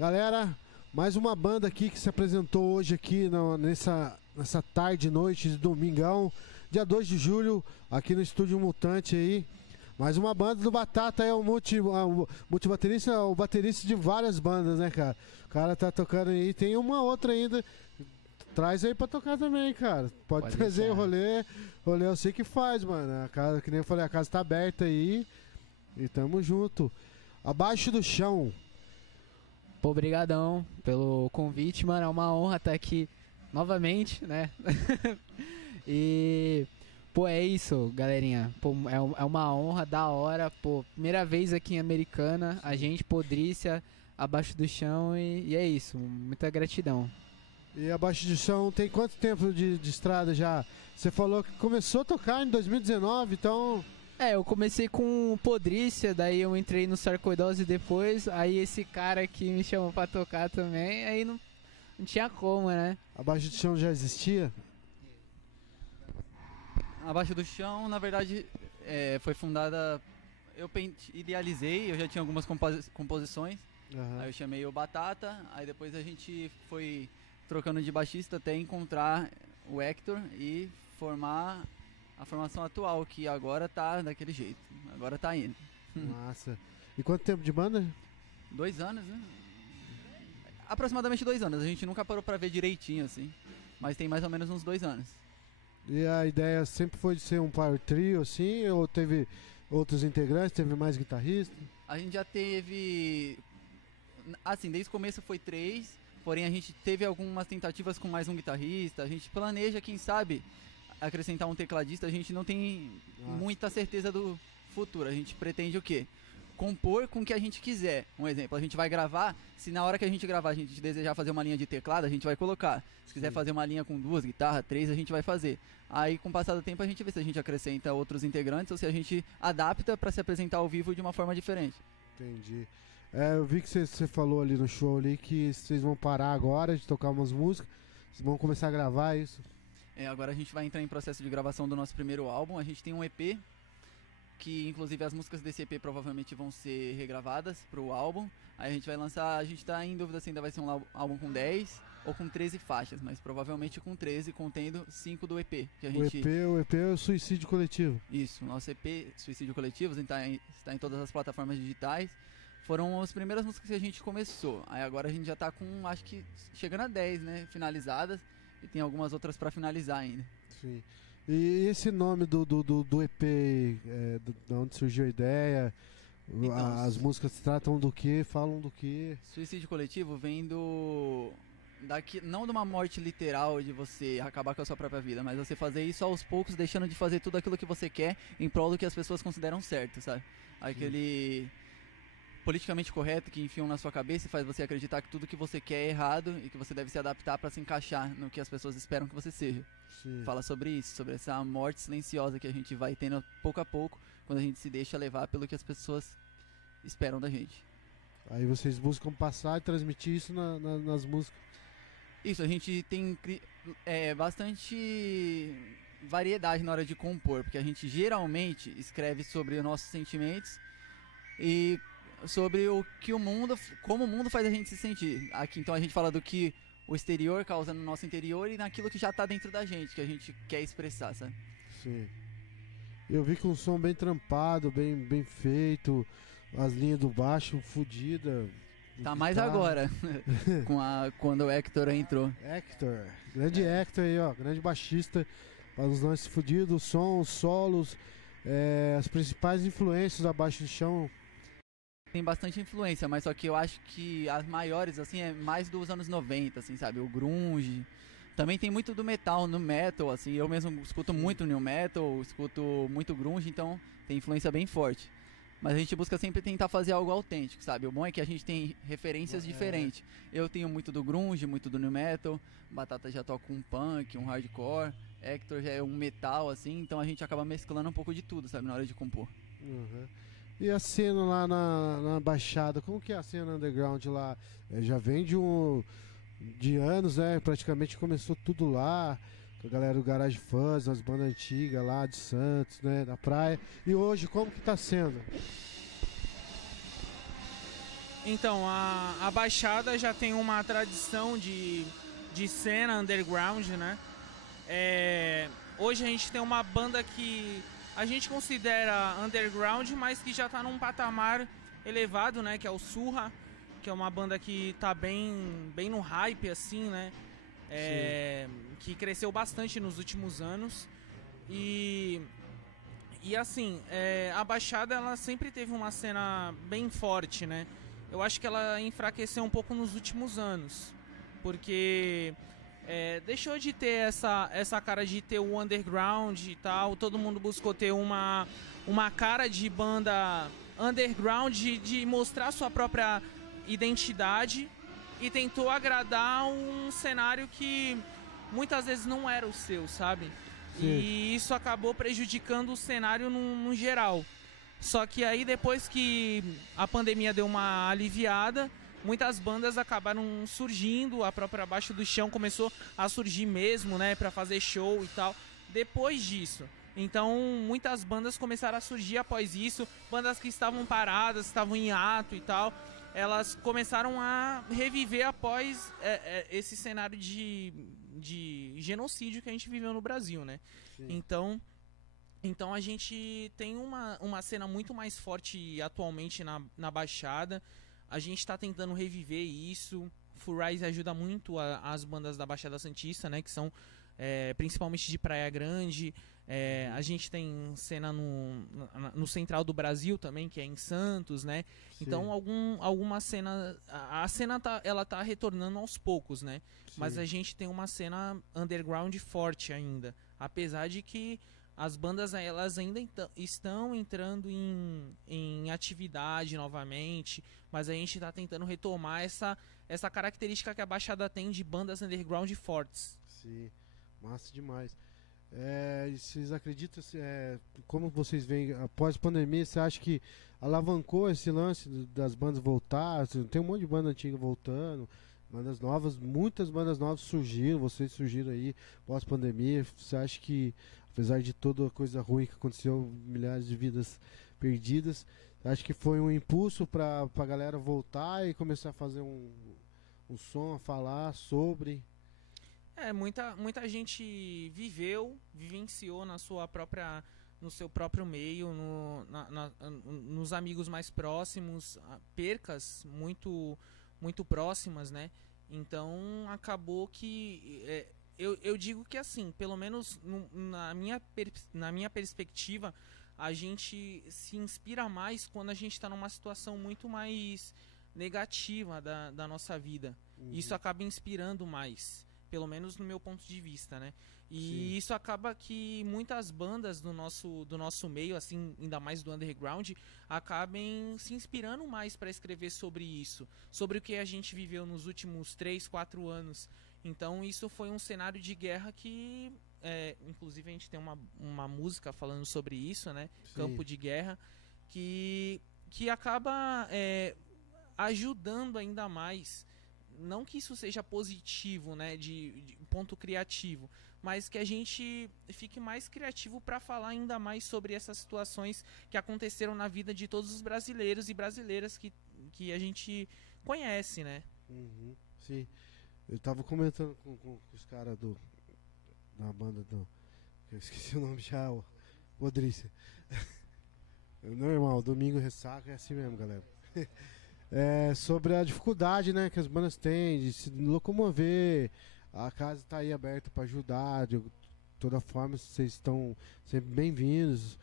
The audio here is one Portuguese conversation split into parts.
Galera, mais uma banda aqui que se apresentou hoje aqui nessa tarde e noite de domingão, dia 2 de julho, aqui no Estúdio Mutante aí. Mais uma banda do Batata é o multibaterista, o baterista de várias bandas, né, cara? O cara tá tocando aí, tem uma outra ainda. Traz aí pra tocar também, cara. Pode trazer o rolê. Rolê eu sei que faz, mano. A casa, que nem eu falei, a casa tá aberta aí. E tamo junto. Abaixo do chão. Pô, brigadão pelo convite, mano. É uma honra estar aqui novamente, né? E, pô, é isso, galerinha. Pô, é uma honra, da hora. Pô, primeira vez aqui em Americana. A gente, Podrícia, Abaixo do Chão. E é isso, muita gratidão. E Abaixo do Chão tem quanto tempo de estrada já? Você falou que começou a tocar em 2019, então... Eu comecei com Podrícia, daí eu entrei no Sarcoidose depois, aí esse cara que me chamou pra tocar também, aí não tinha como, né? Abaixo do Chão já existia? Abaixo do Chão, na verdade, foi fundada... Eu idealizei, eu já tinha algumas composições, aí eu chamei o Batata, aí depois a gente foi trocando de baixista até encontrar o Hector e formar a formação atual, que agora tá daquele jeito, agora tá indo. Massa. E quanto tempo de banda? 2 anos, né? Aproximadamente 2 anos, a gente nunca parou pra ver direitinho, assim, mas tem mais ou menos uns 2 anos. E a ideia sempre foi de ser um power trio, assim, ou teve outros integrantes, teve mais guitarrista? A gente já teve, assim, desde o começo foi 3, porém a gente teve algumas tentativas com mais um guitarrista, a gente planeja, quem sabe, acrescentar um tecladista. A gente não tem muita certeza do futuro, a gente pretende o quê? Compor com o que a gente quiser. Um exemplo, a gente vai gravar, se na hora que a gente gravar a gente desejar fazer uma linha de teclado, a gente vai colocar. Se quiser fazer uma linha com 2 guitarras, 3, a gente vai fazer. Aí com o passar do tempo a gente vê se a gente acrescenta outros integrantes ou se a gente adapta para se apresentar ao vivo de uma forma diferente. Entendi. Eu vi que você falou ali no show ali que vocês vão parar agora de tocar umas músicas, vocês vão começar a gravar isso? Agora a gente vai entrar em processo de gravação do nosso primeiro álbum. A gente tem um EP, que inclusive as músicas desse EP provavelmente vão ser regravadas pro álbum. Aí a gente vai lançar, a gente tá em dúvida se ainda vai ser um álbum com 10 ou com 13 faixas, mas provavelmente com 13, contendo 5 do EP. Que a gente... O EP é o Suicídio Coletivo. Isso, nosso EP Suicídio Coletivo está em todas as plataformas digitais. Foram as primeiras músicas que a gente começou. Aí agora a gente já tá com, acho que chegando a 10, né, finalizadas. E tem algumas outras pra finalizar ainda. Sim. E esse nome do EP, de onde surgiu a ideia? Então, as músicas tratam do que? Falam do que? Suicídio Coletivo vem não de uma morte literal de você acabar com a sua própria vida, mas você fazer isso aos poucos, deixando de fazer tudo aquilo que você quer em prol do que as pessoas consideram certo, sabe? Aquele politicamente correto que enfiam na sua cabeça e faz você acreditar que tudo que você quer é errado e que você deve se adaptar para se encaixar no que as pessoas esperam que você seja. Sim. Fala sobre isso, sobre essa morte silenciosa que a gente vai tendo pouco a pouco quando a gente se deixa levar pelo que as pessoas esperam da gente. Aí vocês buscam passar e transmitir isso nas músicas. Isso, a gente tem bastante variedade na hora de compor, porque a gente geralmente escreve sobre os nossos sentimentos e sobre como o mundo faz a gente se sentir. Aqui então a gente fala do que o exterior causa no nosso interior e naquilo que já tá dentro da gente, que a gente quer expressar, sabe? Sim. Eu vi com um som bem trampado, bem feito, as linhas do baixo fodidas. Tá mais agora, quando o Hector entrou. Hector, grande Hector aí, ó, grande baixista, faz os lances fodidos, o som, os solos, as principais influências Abaixo do Chão. Tem bastante influência, mas só que eu acho que as maiores, assim, é mais dos anos 90, assim, sabe? O grunge. Também tem muito do metal, no metal, assim. Eu mesmo escuto muito new metal, escuto muito grunge, então tem influência bem forte. Mas a gente busca sempre tentar fazer algo autêntico, sabe? O bom é que a gente tem referências diferentes. Eu tenho muito do grunge, muito do new metal. Batata já toca um punk, um hardcore. Hector já é um metal, assim. Então a gente acaba mesclando um pouco de tudo, sabe? Na hora de compor. Uhum. E a cena lá na Baixada, como que é a cena underground lá? Já vem de anos, né? Praticamente começou tudo lá, com a galera do Garage Fuzz, as bandas antigas lá de Santos, né? Da praia. E hoje, como que tá sendo? Então, a Baixada já tem uma tradição de cena underground, né? Hoje a gente tem uma banda que a gente considera underground, mas que já está num patamar elevado, né? Que é o Surra, que é uma banda que tá bem no hype, assim, né? Que cresceu bastante nos últimos anos. E assim, a Baixada ela sempre teve uma cena bem forte, né? Eu acho que ela enfraqueceu um pouco nos últimos anos, porque deixou de ter essa cara de ter o underground e tal. Todo mundo buscou ter uma cara de banda underground, de mostrar sua própria identidade, e tentou agradar um cenário que muitas vezes não era o seu, sabe? Sim. E isso acabou prejudicando o cenário no geral. Só que aí depois que a pandemia deu uma aliviada, muitas bandas acabaram surgindo, a própria Abaixo do Chão começou a surgir mesmo, né, pra fazer show e tal, depois disso. Então muitas bandas começaram a surgir após isso, bandas que estavam paradas, estavam em ato e tal, elas começaram a reviver após esse cenário de genocídio que a gente viveu no Brasil, né? Sim. Então a gente tem uma cena muito mais forte atualmente na Baixada. A gente está tentando reviver isso. Furrise ajuda muito as bandas da Baixada Santista, né? Que são principalmente de Praia Grande. A gente tem cena no central do Brasil também, que é em Santos, né? Sim. Então alguma cena... A cena ela tá retornando aos poucos, né? Sim. Mas a gente tem uma cena underground forte ainda. Apesar de que as bandas elas ainda estão entrando em atividade novamente, mas a gente está tentando retomar essa característica que a Baixada tem de bandas underground fortes. Sim, massa demais. Vocês acreditam, como vocês veem, após a pandemia, você acha que alavancou esse lance das bandas voltar? Tem um monte de banda antiga voltando, bandas novas, muitas bandas novas surgiram, vocês surgiram aí pós-pandemia. Você acha que, apesar de toda a coisa ruim que aconteceu, milhares de vidas perdidas, acho que foi um impulso para a galera voltar e começar a fazer um som, a falar sobre? Muita gente vivenciou no seu próprio meio, nos amigos mais próximos, percas muito, muito próximas, né? Então acabou que... Eu digo que assim, pelo menos na minha perspectiva, a gente se inspira mais quando a gente está numa situação muito mais negativa da nossa vida. Uhum. Isso acaba inspirando mais, pelo menos no meu ponto de vista, né? E sim, isso acaba que muitas bandas do nosso meio, assim, ainda mais do underground, acabem se inspirando mais para escrever sobre isso, sobre o que a gente viveu nos últimos 3, 4 anos. Então isso foi um cenário de guerra que, inclusive a gente tem uma música falando sobre isso, né? Sim. Campo de Guerra, que acaba ajudando ainda mais. Não que isso seja positivo, né, de ponto criativo, mas que a gente fique mais criativo para falar ainda mais sobre essas situações que aconteceram na vida de todos os brasileiros e brasileiras que a gente conhece, né? Uhum, sim. Eu tava comentando com os caras da banda eu esqueci o nome já, o Rodrícia. Normal, domingo ressaca é assim mesmo, galera. Sobre a dificuldade, né, que as bandas têm de se locomover. A casa está aí aberta para ajudar. De toda forma, vocês estão sempre bem-vindos.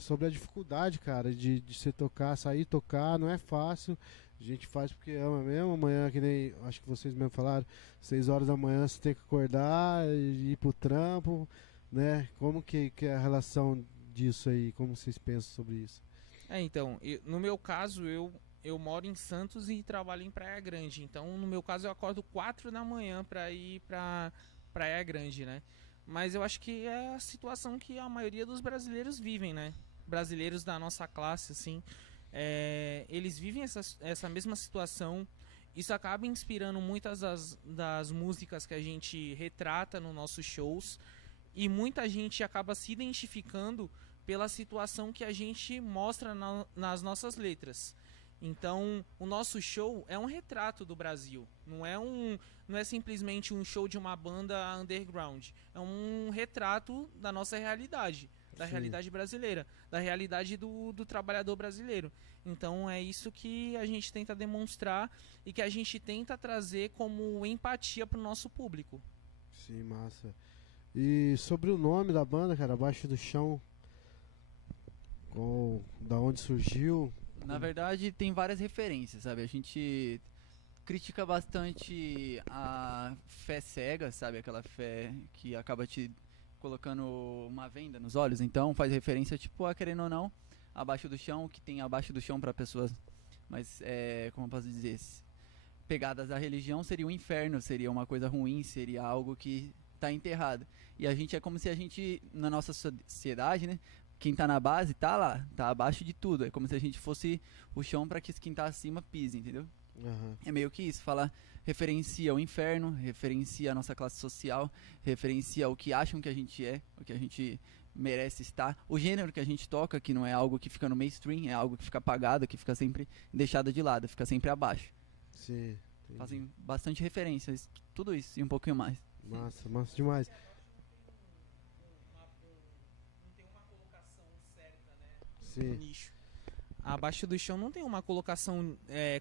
Sobre a dificuldade, cara, de você tocar, sair tocar, não é fácil. A gente faz porque ama mesmo. Amanhã, que nem acho que vocês mesmo falaram, 6 horas da manhã você tem que acordar e ir pro trampo, né? Como que é a relação disso aí? Como vocês pensam sobre isso? Então, no meu caso, eu moro em Santos e trabalho em Praia Grande. Então, no meu caso, eu acordo 4 da manhã para ir pra Praia Grande, né? Mas eu acho que é a situação que a maioria dos brasileiros vivem, né? Brasileiros da nossa classe, assim. Eles vivem essa mesma situação. Isso acaba inspirando muitas das músicas que a gente retrata nos nossos shows. E muita gente acaba se identificando pela situação que a gente mostra nas nossas letras. Então, o nosso show é um retrato do Brasil. Não é simplesmente um show de uma banda underground. É um retrato da nossa realidade, da Sim. realidade brasileira, da realidade do trabalhador brasileiro. Então, é isso que a gente tenta demonstrar e que a gente tenta trazer como empatia pro nosso público. Sim, massa. E sobre o nome da banda, cara, Abaixo do Chão, da onde surgiu? Na verdade, tem várias referências, sabe? A gente critica bastante a fé cega, sabe? Aquela fé que acaba te colocando uma venda nos olhos. Então, faz referência, tipo, a querendo ou não, Abaixo do Chão, que tem abaixo do chão para pessoas, mas, como eu posso dizer, pegadas à religião seria um inferno, seria uma coisa ruim, seria algo que tá enterrado. E a gente é como se a gente, na nossa sociedade, né? Quem tá na base tá lá, tá abaixo de tudo. É como se a gente fosse o chão para que quem tá acima pise, entendeu? Uhum. É meio que isso, referencia o inferno, referencia a nossa classe social, referencia o que acham que a gente é, o que a gente merece estar. O gênero que a gente toca, que não é algo que fica no mainstream, é algo que fica apagado, que fica sempre deixado de lado, fica sempre abaixo. Sim. Entendi. Fazem bastante referências, tudo isso e um pouquinho mais. Massa, massa demais. Sim. Nicho. Abaixo do Chão não tem uma colocação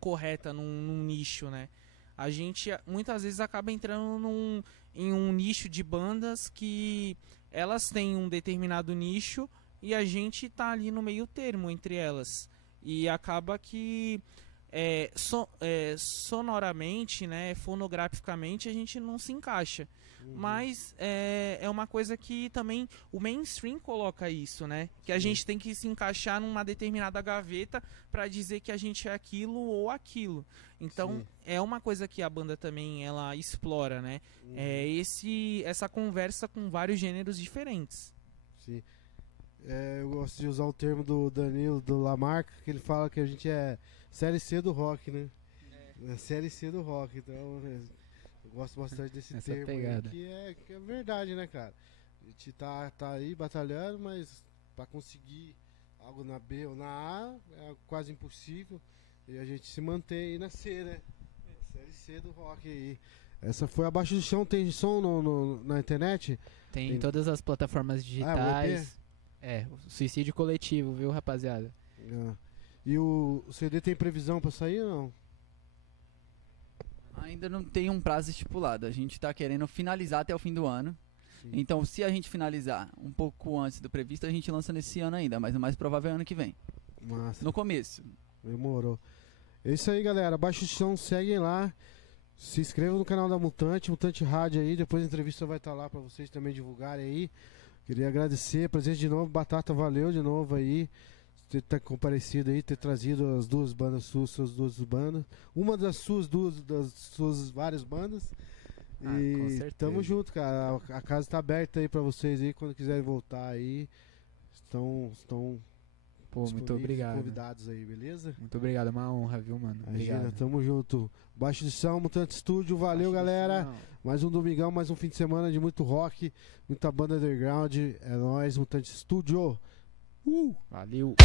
correta num nicho, né? A gente muitas vezes acaba entrando em um nicho de bandas que elas têm um determinado nicho e a gente tá ali no meio termo entre elas. E acaba que sonoramente, né, fonograficamente, a gente não se encaixa. Mas é uma coisa que também o mainstream coloca isso, né? Que a gente tem que se encaixar numa determinada gaveta para dizer que a gente é aquilo ou aquilo. Então, Sim. é uma coisa que a banda também ela explora, né? É essa conversa com vários gêneros diferentes. Sim. Eu gosto de usar o termo do Danilo, do Lamarca, que ele fala que a gente é série C do rock, né? É série C do rock, então eu gosto bastante desse Essa termo pegada. aí, que é verdade, né, cara? A gente tá aí batalhando, mas pra conseguir algo na B ou na A é quase impossível. E a gente se mantém aí na C, né? Série C do rock aí. Essa foi Abaixo do Chão. Tem som na internet? Tem Tem- em todas as plataformas digitais. O Suicídio Coletivo, viu, rapaziada? Ah. E o CD tem previsão pra sair ou não? Ainda não tem um prazo estipulado, a gente tá querendo finalizar até o fim do ano. Sim. Então, se a gente finalizar um pouco antes do previsto, a gente lança nesse ano ainda, mas o mais provável é ano que vem. Massa. No começo. Demorou. É isso aí, galera. Abaixo do Chão, seguem lá. Se inscrevam no canal da Mutante Rádio aí. Depois a entrevista vai estar lá pra vocês também divulgarem aí. Queria agradecer a presença de novo. Batata, valeu de novo aí. Ter comparecido aí, ter trazido as duas bandas suas duas bandas. Uma das suas várias bandas. Ah, com E certeza. tamo junto, cara. A casa tá aberta aí pra vocês aí. Quando quiserem voltar aí, estão Pô, muito disponíveis, obrigado. convidados aí, beleza? Muito obrigado, é uma honra, viu, mano? Imagina, Obrigado. tamo junto. Baixo de Chão, Mutante Estúdio, valeu, Acho que galera. não. Mais um domingão, mais um fim de semana de muito rock, muita banda underground. É nóis, Mutante Estúdio. Valeu.